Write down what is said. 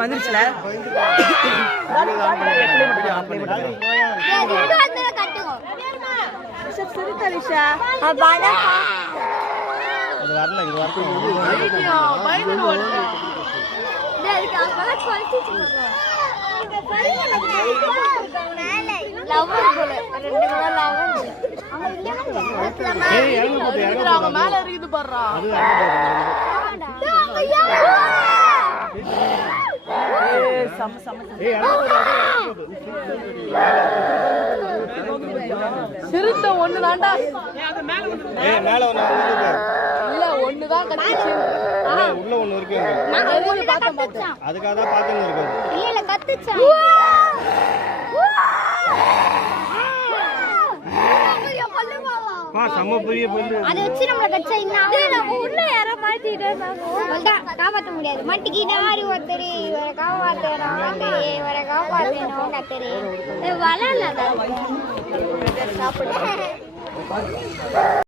வந்துருச்சுல மேல இருக்குது பாடுறா சிறுத்த ஒண்ணு தாண்டா இல்ல ஒண்ணுதான் கத்துச்சு உள்ள ஒண்ணு இருக்கு அதுக்காக தான் பாத்துன்னு இருக்கோம் இல்ல கத்துச்சா செம்ம பெரிய பொண்ணு அதை வச்சு நம்மள கட்சா நம்ம உள்ள யாரோ மாட்டிட்டா காப்பாற்ற முடியாது மட்டிக்கிட்ட மாதிரி ஒருத்தர் இவரை காப்பாற்றணும் இவரை காப்பாற்றணும் கத்தரு வளரல சாப்பிடு